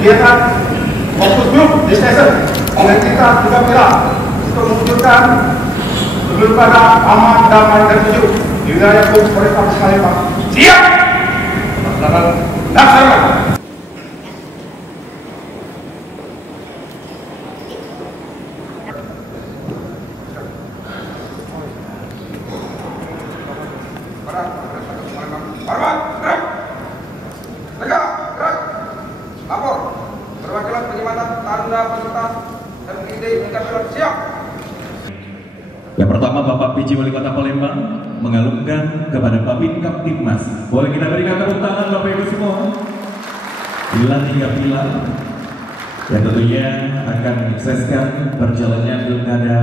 kegiatan fokus grup discussion identitas 3 pilar untuk mewujudkan pilkada aman, damai, dan sejuk di wilayah hukum Polrestabes Palembang. Siap! Laksanakan. Lapor perwakilan penyematan tanda peserta dan ide mencapai siap. Yang pertama Bapak PJ Wali Kota Palembang mengalungkan kepada Babin Kamtibmas. Boleh kita berikan tepuk tangan Bapak Ibu semua. Pilar 3 pilar yang tentunya akan menyukseskan berjalannya pilkada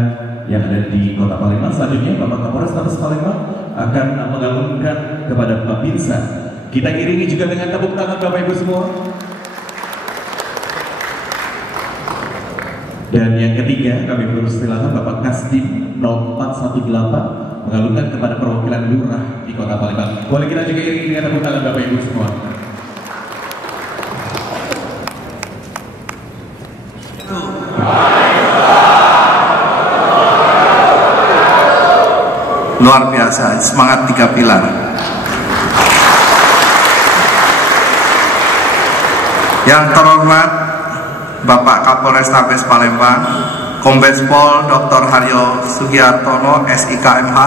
yang ada di Kota Palembang. Selanjutnya Bapak Kapolres Tabes Palembang akan mengalungkan kepada Babinsa. Kita iringi juga dengan tepuk tangan Bapak Ibu semua. Dan yang ketiga, kami persilakan Bapak Kasdim 0418 mengalungkan kepada perwakilan lurah di Kota Palembang. Boleh kita juga iringi dengan tepuk tangan Bapak Ibu semua. Luar biasa, semangat 3 pilar. Yang terhormat Bapak Kapolres Tabes Palembang, Kombes Pol Dr. Haryo Sugiartono, SIKMH.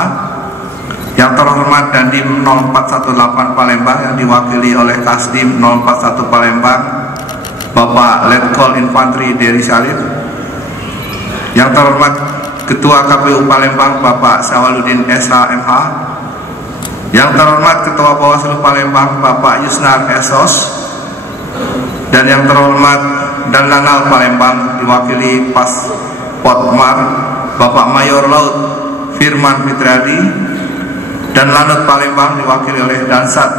Yang terhormat Dandim 0418 Palembang yang diwakili oleh Kasdim 041 Palembang, Bapak Letkol Infantri Dery Salif. Yang terhormat Ketua KPU Palembang Bapak Syawaludin SHMH. Yang terhormat Ketua Bawaslu Palembang Bapak Yusnar Esos. Dan yang terhormat dan Lanal Palembang diwakili Pas Potmar Bapak Mayor Laut Firman Fitriadi. Dan Lanut Palembang diwakili oleh Dansat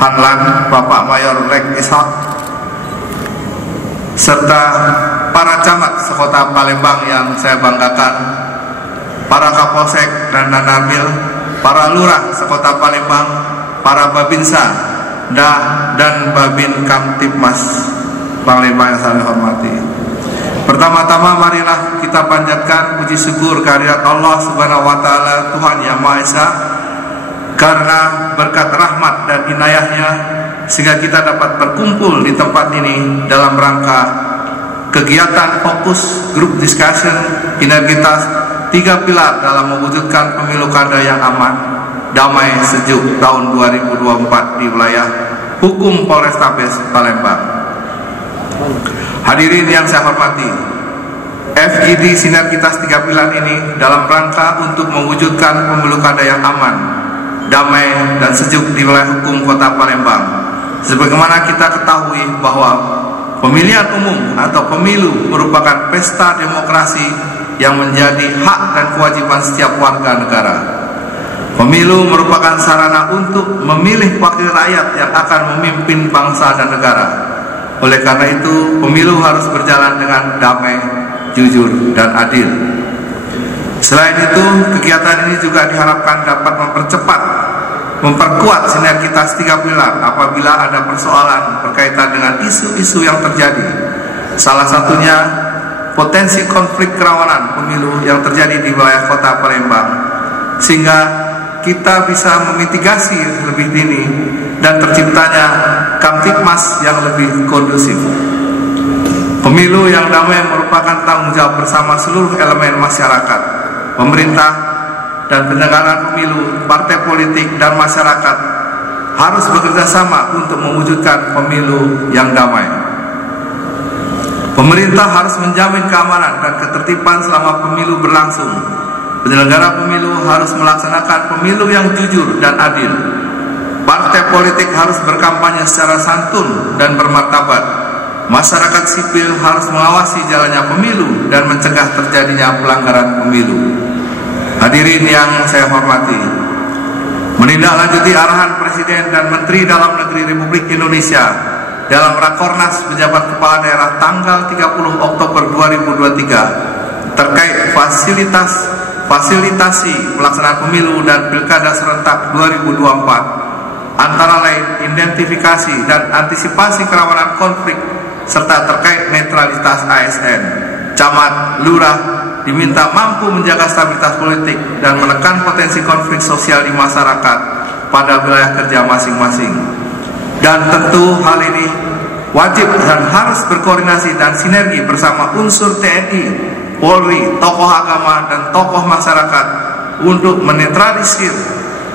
Hanlan Bapak Mayor Lek Ishak, serta para camat sekota Palembang yang saya banggakan, para Kapolsek dan Danamil, para lurah sekota Palembang, para Babinsa dan Babin Kamtibmas Palembang yang saya hormati. Pertama-tama marilah kita panjatkan puji syukur kehadirat Allah Subhanahu wa taala, Tuhan Yang Maha Esa, karena berkat rahmat dan inayahnya sehingga kita dapat berkumpul di tempat ini dalam rangka kegiatan fokus grup discussion sinergitas 3 pilar dalam mewujudkan pemilu kada yang aman, damai, sejuk tahun 2024 di wilayah hukum Polrestabes Palembang. Hadirin yang saya hormati, FGD sinergitas 3 pilar ini dalam rangka untuk mewujudkan pemilu kada yang aman, damai, dan sejuk di wilayah hukum Kota Palembang. Sebagaimana kita ketahui bahwa pemilihan umum atau pemilu merupakan pesta demokrasi yang menjadi hak dan kewajiban setiap warga negara. Pemilu merupakan sarana untuk memilih wakil rakyat yang akan memimpin bangsa dan negara. Oleh karena itu, pemilu harus berjalan dengan damai, jujur, dan adil. Selain itu, kegiatan ini juga diharapkan dapat memperkuat sinergitas 3 pilar apabila ada persoalan berkaitan dengan isu-isu yang terjadi. Salah satunya potensi konflik kerawanan pemilu yang terjadi di wilayah Kota Palembang, sehingga kita bisa memitigasi lebih dini dan terciptanya Kamtibmas yang lebih kondusif. Pemilu yang damai merupakan tanggung jawab bersama seluruh elemen masyarakat, pemerintah, dan penyelenggaraan pemilu, partai politik, dan masyarakat harus bekerja sama untuk mewujudkan pemilu yang damai. Pemerintah harus menjamin keamanan dan ketertiban selama pemilu berlangsung. Penyelenggara pemilu harus melaksanakan pemilu yang jujur dan adil. Partai politik harus berkampanye secara santun dan bermartabat. Masyarakat sipil harus mengawasi jalannya pemilu dan mencegah terjadinya pelanggaran pemilu. Hadirin yang saya hormati, menindaklanjuti arahan Presiden dan Menteri Dalam Negeri Republik Indonesia dalam Rakornas Pejabat Kepala Daerah tanggal 30 Oktober 2023 terkait fasilitasi pelaksanaan pemilu dan pilkada serentak 2024, antara lain identifikasi dan antisipasi kerawanan konflik serta terkait netralitas ASN. Camat, lurah diminta mampu menjaga stabilitas politik dan menekan potensi konflik sosial di masyarakat pada wilayah kerja masing-masing. Dan tentu hal ini wajib dan harus berkoordinasi dan sinergi bersama unsur TNI, Polri, tokoh agama, dan tokoh masyarakat untuk menetralisir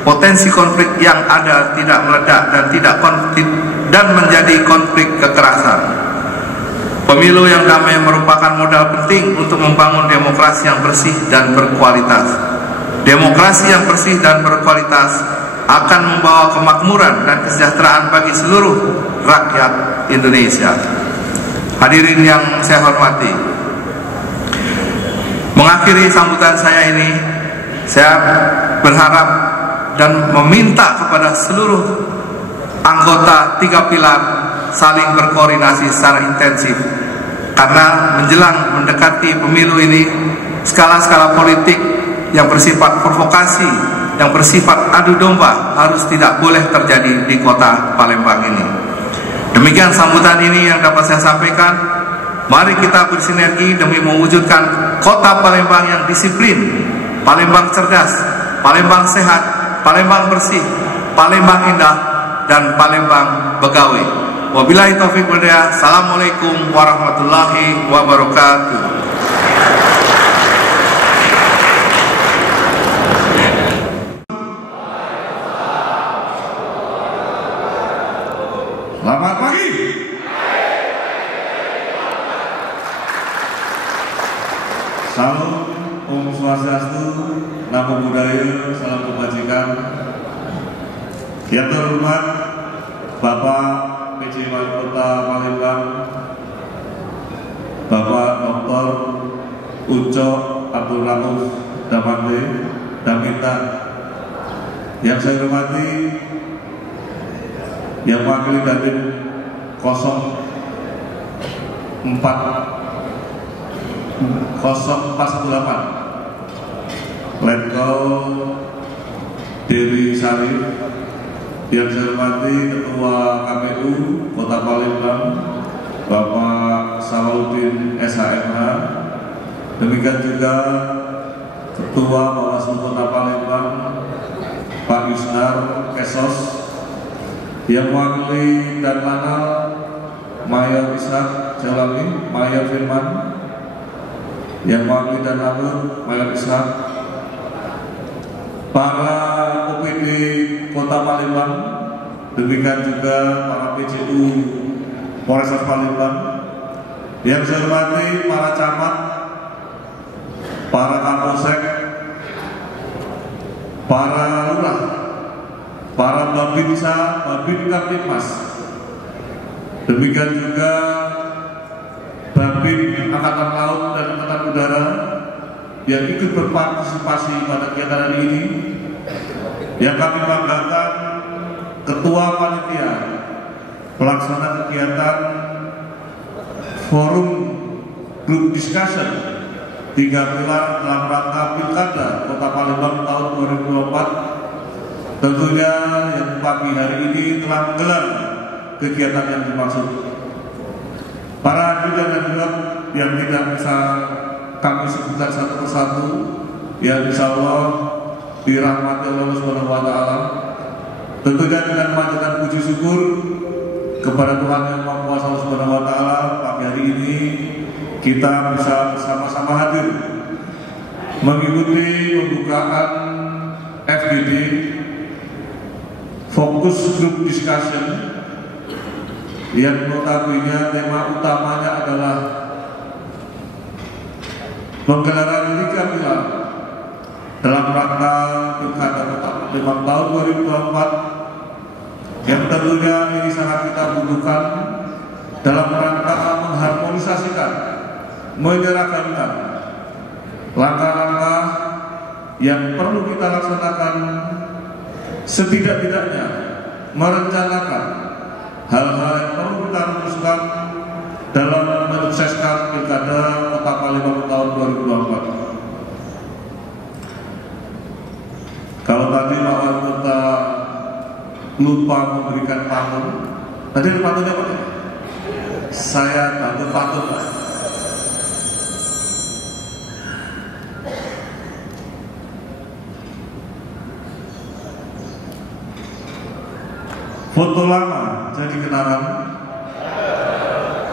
potensi konflik yang ada tidak meledak dan tidak konflik dan menjadi konflik kekerasan. Pemilu yang damai merupakan modal penting untuk membangun demokrasi yang bersih dan berkualitas. Demokrasi yang bersih dan berkualitas akan membawa kemakmuran dan kesejahteraan bagi seluruh rakyat Indonesia. Hadirin yang saya hormati, mengakhiri sambutan saya ini, saya berharap dan meminta kepada seluruh anggota 3 pilar saling berkoordinasi secara intensif, karena menjelang mendekati pemilu ini, skala-skala politik yang bersifat provokasi, yang bersifat adu domba harus tidak boleh terjadi di kota Palembang ini. Demikian sambutan ini yang dapat saya sampaikan. Mari kita bersinergi demi mewujudkan kota Palembang yang disiplin, Palembang cerdas, Palembang sehat, Palembang bersih, Palembang indah, dan Palembang begawi. Wabillahi taufiq wal hidayah. Assalamualaikum warahmatullahi wabarakatuh. Selamat pagi. Salam Om Swastiastu, Namo Buddhaya, salam kebajikan. Yang terhormat Bapak PJ Wali Kota Palembang, Bapak Dr. Uco Abdul Rauf Damande Daminta. Yang saya hormati yang mewakili Dandim 0418 Letkol Dewi Sari. Yang saya hormati Ketua KPU Kota Palembang Bapak Sawaluddin SHMH. Demikian juga Ketua Bawaslu Kota Palembang Pak Yusnar Kesos. Yang mewakili dan panel Mayor Ishak Jalali, Mayor Firman. Yang mewakili dan panel Mayor Ishak, para OPD Kota Palembang, demikian juga para PJU Polrestabes Palembang. Yang saya hormati para camat, para kapolsek, para lurah, para babinsa, babin Kaptipmas, demikian juga Babin Angkatan Laut dan Angkatan Udara yang ikut berpartisipasi pada kegiatan hari ini. Yang kami banggakan Ketua Panitia Pelaksana kegiatan Forum Group Discussion 3 pilar dalam rangka Pilkada Kota Palembang tahun 2024. Tentunya yang pagi hari ini telah menggelar kegiatan yang dimaksud. Para hadirin dan hadirat yang tidak bisa kami sebutkan satu persatu, yang insya Allah dirahmati Allah Subhanahu wa Ta'ala. Tentunya dengan memanjatkan puji syukur kepada Tuhan Yang Maha Kuasa Allah Subhanahu wa Ta'ala, pagi hari ini kita bisa bersama-sama hadir mengikuti pembukaan FGD Focus Group Discussion yang notabene tema utamanya adalah penggelaran 3 pilar dalam rangka Pilkada Kota Palembang tahun 2024 yang tentunya ini sangat kita butuhkan dalam rangka mengharmonisasikan, menyeragamkan langkah-langkah yang perlu kita laksanakan, setidak-tidaknya merencanakan hal-hal yang perlu kita rumuskan dalam menyukseskan Pilkada Kota Palembang tahun 2024. Kalau tadi Pak Wali Kota lupa memberikan pantun, tadi ada pantunnya Pak? saya bantu patut, Pak. Foto lama jadi kenangan,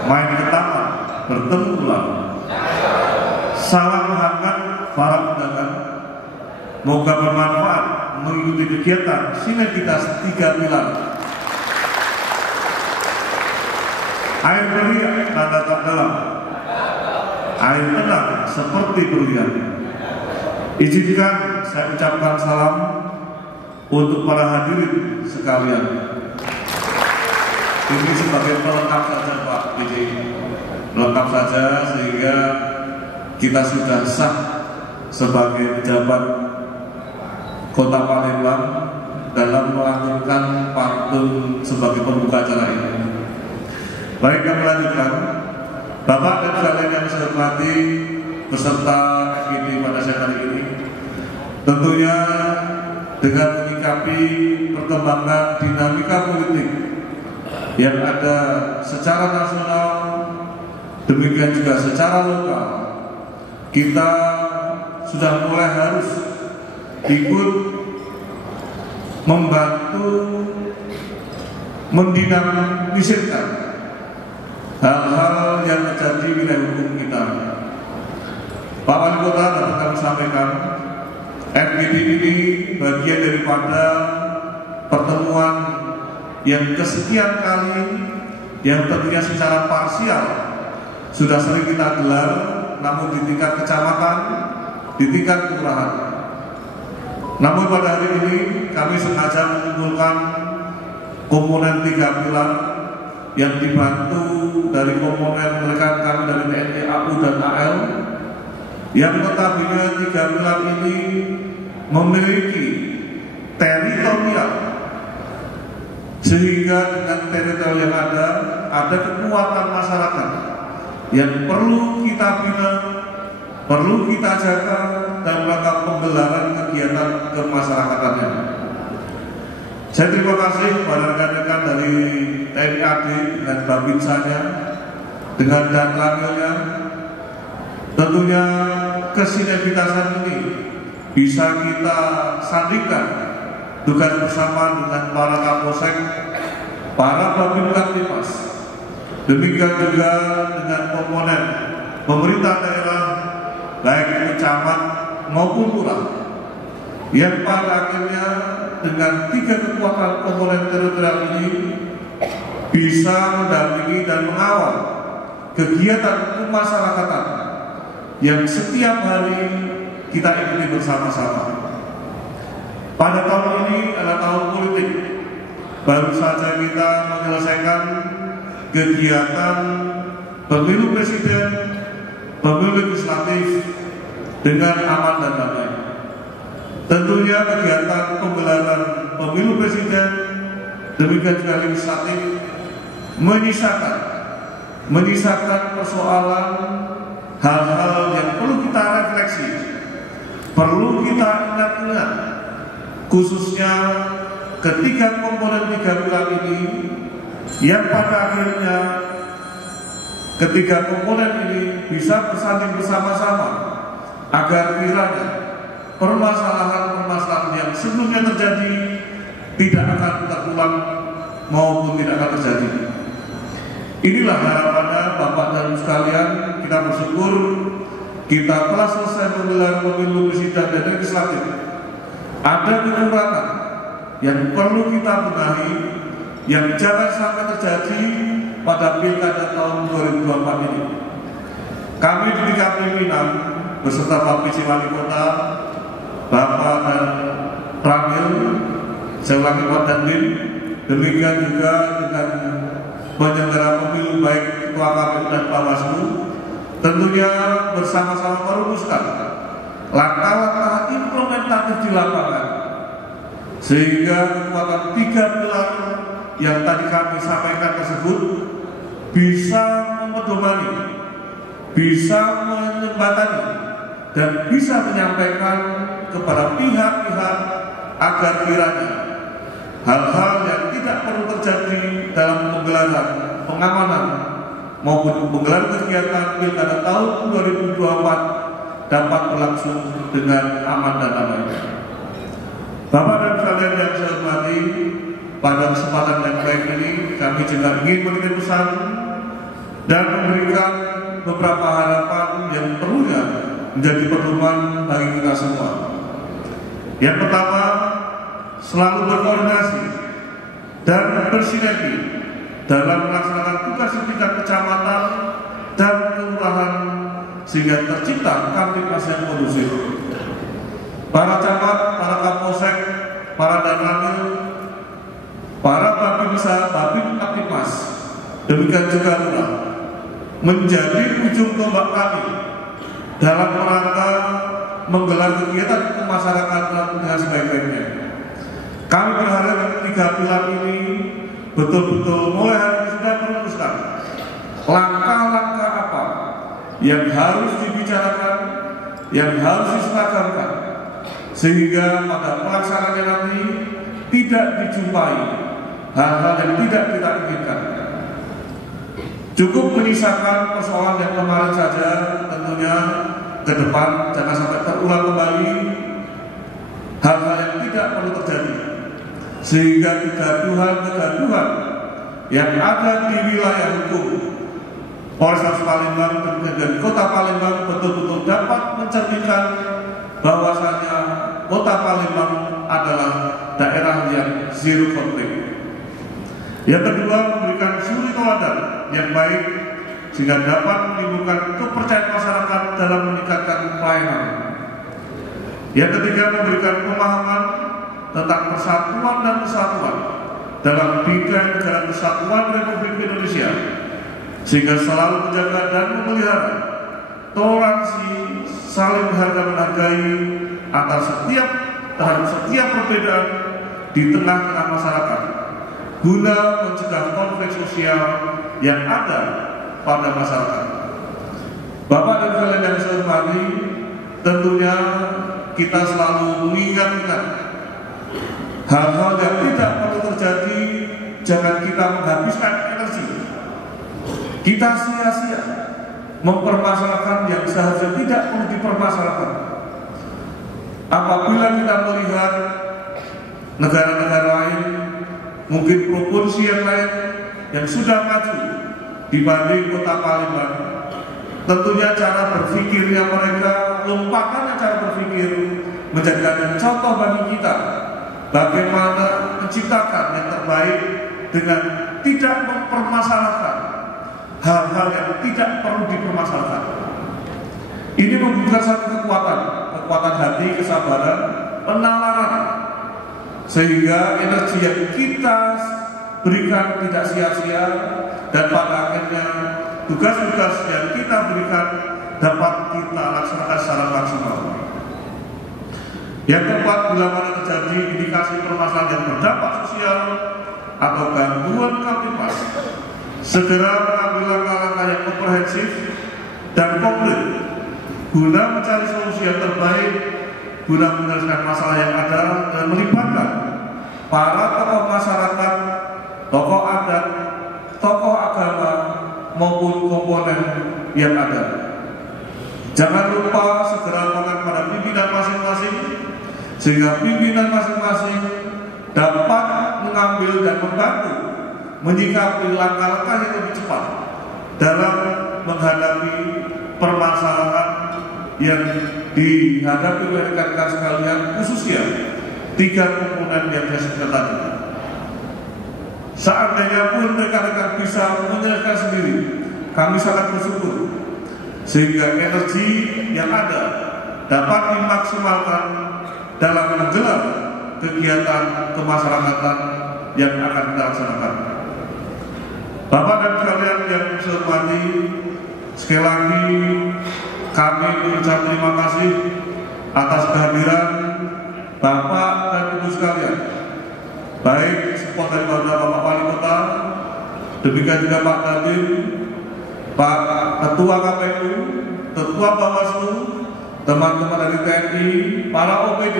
main ke taman bertemu ulang, salam hangat para undangan, moga bermanfaat mengikuti kegiatan sinergitas 3 pilar. Air meriah tanda tak dalam, air tenang seperti berlian. Izinkan saya ucapkan salam untuk para hadirin sekalian. Ini sebagai pelengkap saja, Pak PJ, pelengkap saja sehingga kita sudah sah sebagai pejabat Kota Palembang dalam melakukan pantun sebagai pembuka acara ini. Baik, kami lanjutkan. Bapak dan sekalian yang saya hormati peserta FGD pada siang hari ini, tentunya dengan menyikapi perkembangan dinamika politik yang ada secara nasional, demikian juga secara lokal, kita sudah mulai harus ikut membantu mendinamisirkan hal-hal yang terjadi di wilayah hukum kita. Pak Wali Kota dapat kami sampaikan, FGD ini bagian daripada pertemuan yang kesekian kali yang tentunya secara parsial sudah sering kita gelar, namun di tingkat kecamatan, di tingkat kelurahan. Namun pada hari ini kami sengaja mengumpulkan komponen 3 pilar yang dibantu dari komponen rekan kami dari TNI, AU dan AL, yang notabene 3 pilar ini memiliki teritorial, sehingga dengan teritorial yang ada kekuatan masyarakat yang perlu kita bina, perlu kita jaga dalam rangka penggelaran kegiatan kemasyarakatannya. Saya terima kasih kepada rekan-rekan dari TNI AD dengan babinsanya, dengan danramilnya. Tentunya kesinergitasan ini bisa kita sandingkan tugas bersama dengan para Kapolsek, para Babin Kamtibmas, demikian juga dengan komponen pemerintah daerah, baik itu camat maupun lurah, yang pada akhirnya dengan 3 kekuatan komponen teritorial ini bisa mendampingi dan mengawal kegiatan kemasyarakatan yang setiap hari kita ikuti bersama-sama. Pada tahun ini adalah tahun politik. Baru saja kita menyelesaikan kegiatan pemilu presiden, pemilu legislatif dengan aman dan damai. Tentunya kegiatan penggelaran pemilu presiden, demikian juga legislatif, menyisakan persoalan hal-hal yang perlu kita refleksi, perlu kita ingat-ingat, khususnya ketiga komponen 3 pilar ini yang pada akhirnya ketiga komponen ini bisa bersanding bersama-sama agar kiranya permasalahan-permasalahan yang sebelumnya terjadi tidak akan terulang maupun tidak akan terjadi. Inilah harapannya Bapak dan Ibu sekalian. Kita bersyukur kita telah selesai menggelar pemilu presiden dan legislatif. Ada kekurangan yang perlu kita benahi, yang jangan sampai terjadi pada pilkada tahun 2024 ini. Kami di DKP Minang beserta Pak PJ Wali Kota, Bapak dan Pramil, saya ulangi Pak Dandim, demikian juga dengan penyelenggara pemilu baik Ketua KPU dan Bawaslu, tentunya bersama-sama merumuskan langkah-langkah implementatif di lapangan, sehingga kekuatan 3 pilar yang tadi kami sampaikan tersebut bisa memedomani, bisa menjembatani, dan bisa menyampaikan kepada pihak-pihak agar kiranya hal-hal yang tidak perlu terjadi dalam penggelaran, pengamanan, maupun menggelar kegiatan pilkada tahun 2024 dapat berlangsung dengan aman dan damai. Bapak dan sekalian yang saya hormati, pada kesempatan yang baik ini kami juga ingin memberikan pesan dan memberikan beberapa harapan yang perlunya menjadi pedoman bagi kita semua. Yang pertama, selalu berkoordinasi dan bersinergi dalam melaksanakan tugas di tingkat kecamatan dan kelurahan sehingga tercipta Kamtibmas yang kondusif. Para camat, para kapolsek, para danlanil, para babinsa, babin Kamtibmas, demikian juga lurah, menjadi ujung tombak kami dalam rangka menggelar kegiatan kemasyarakatan dengan sebaik-baiknya. Kami berharap 3 pilar ini betul-betul mulai hari ini sudah merumuskan langkah-langkah apa yang harus dibicarakan, yang harus diseragamkan, sehingga pada pelaksanaannya nanti tidak dijumpai hal-hal yang tidak kita inginkan. Cukup menyisakan persoalan yang kemarin saja, tentunya ke depan jangan sampai terulang kembali hal-hal yang tidak perlu terjadi, sehingga kegaduhan-kegaduhan yang ada di wilayah hukum Polrestabes Palembang dan Kota Palembang betul-betul dapat mencerminkan bahwasanya Kota Palembang adalah daerah yang zero konflik. Yang kedua, memberikan suri teladan yang baik sehingga dapat menimbulkan kepercayaan masyarakat dalam meningkatkan pelayanan. Yang ketiga, memberikan pemahaman tentang persatuan dan kesatuan dalam bidang negara kesatuan Republik Indonesia, sehingga selalu menjaga dan memelihara toleransi, saling menghargai antar terhadap setiap perbedaan di tengah-tengah masyarakat, guna mencegah konflik sosial yang ada pada masyarakat. Bapak dan kalian yang saya hormati, tentunya kita selalu mengingat-ingat hal-hal yang tidak perlu terjadi. Jangan kita menghabiskan energi, kita sia-sia mempermasalahkan yang seharusnya tidak perlu dipermasalahkan. Apabila kita melihat negara-negara lain, mungkin provinsi yang lain yang sudah maju dibanding Kota Palembang, tentunya cara berpikirnya mereka, lompatannya cara berpikir menjadikan contoh bagi kita bagaimana menciptakan yang terbaik dengan tidak mempermasalahkan hal-hal yang tidak perlu dipermasalahkan. Ini membutuhkan satu kekuatan hati, kesabaran, penalaran, sehingga energi yang kita berikan tidak sia-sia, dan pada akhirnya tugas-tugas yang kita berikan dapat kita laksanakan secara maksimal. Yang keempat, bila mana terjadi indikasi permasalahan yang berdampak sosial atau gangguan Kamtibmas, segera mengambil langkah-langkah yang komprehensif dan konkret guna mencari solusi yang terbaik, guna menyelesaikan masalah yang ada dan melibatkan para tokoh masyarakat, tokoh adat, tokoh agama maupun komponen yang ada. Jangan lupa segera mengenai pada pimpinan masing-masing, sehingga pimpinan masing-masing dapat mengambil dan membantu menyikapi langkah-langkah yang lebih cepat dalam menghadapi permasalahan yang dihadapi oleh rekan-rekan sekalian, khususnya 3 komponen yang saya sebutkan tadi. Seandainya pun rekan-rekan bisa menyelesaikan sendiri, kami sangat bersyukur, sehingga energi yang ada dapat dimaksimalkan dalam menggelar kegiatan kemasyarakatan yang akan kita laksanakan. Bapak dan sekalian yang saya hormati, sekali lagi kami mengucap terima kasih atas kehadiran Bapak dan Ibu sekalian, baik support dari Bapak Wali Kota, demikian juga Pak Dandim, Pak Ketua KPU, Ketua Bawaslu, teman-teman dari TNI, para OPD,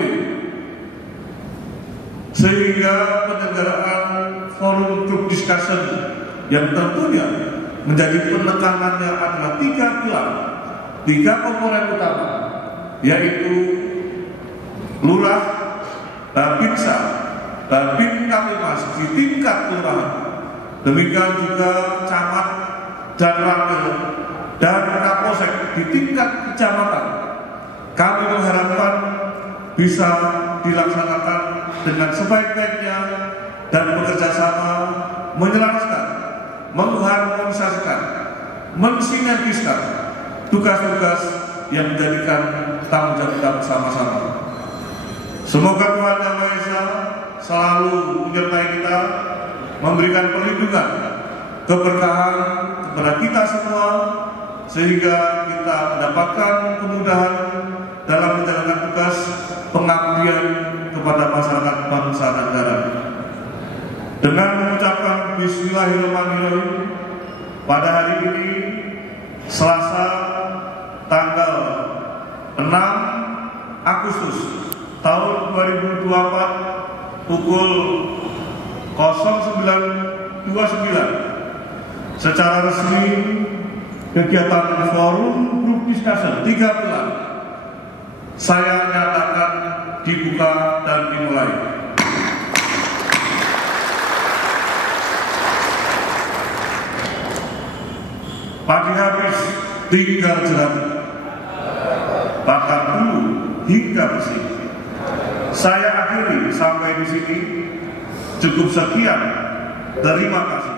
sehingga penyelenggaraan forum group discussion yang tentunya menjadi penekanannya adalah 3 pilar, 3 komponen utama, yaitu lurah, babinsa, babin Kaptimas di tingkat kelurahan, demikian juga camat dan wakil dan kapolsek di tingkat kecamatan. Kami mengharapkan bisa dilaksanakan dengan sebaik-baiknya dan bekerja sama, menyelaraskan, mengharmonisasikan, mensinergiskan tugas-tugas yang menjadikan tanggung jawab kita bersama-sama. Semoga Tuhan Yang Maha Esa selalu menyertai kita, memberikan perlindungan, keberkahan kepada kita semua, sehingga kita mendapatkan kemudahan dalam menjalankan tugas pengabdian kepada masyarakat bangsa dan negara. Dengan mengucapkan Bismillahirrahmanirrahim, pada hari ini Selasa tanggal 6 Agustus tahun 2024 pukul 09.29 secara resmi kegiatan forum group discussion 3 pilar saya nyatakan dibuka dan dimulai. Pagi habis tinggal jerami, batang bulu hingga bersih. Saya akhiri sampai di sini. Cukup sekian. Terima kasih.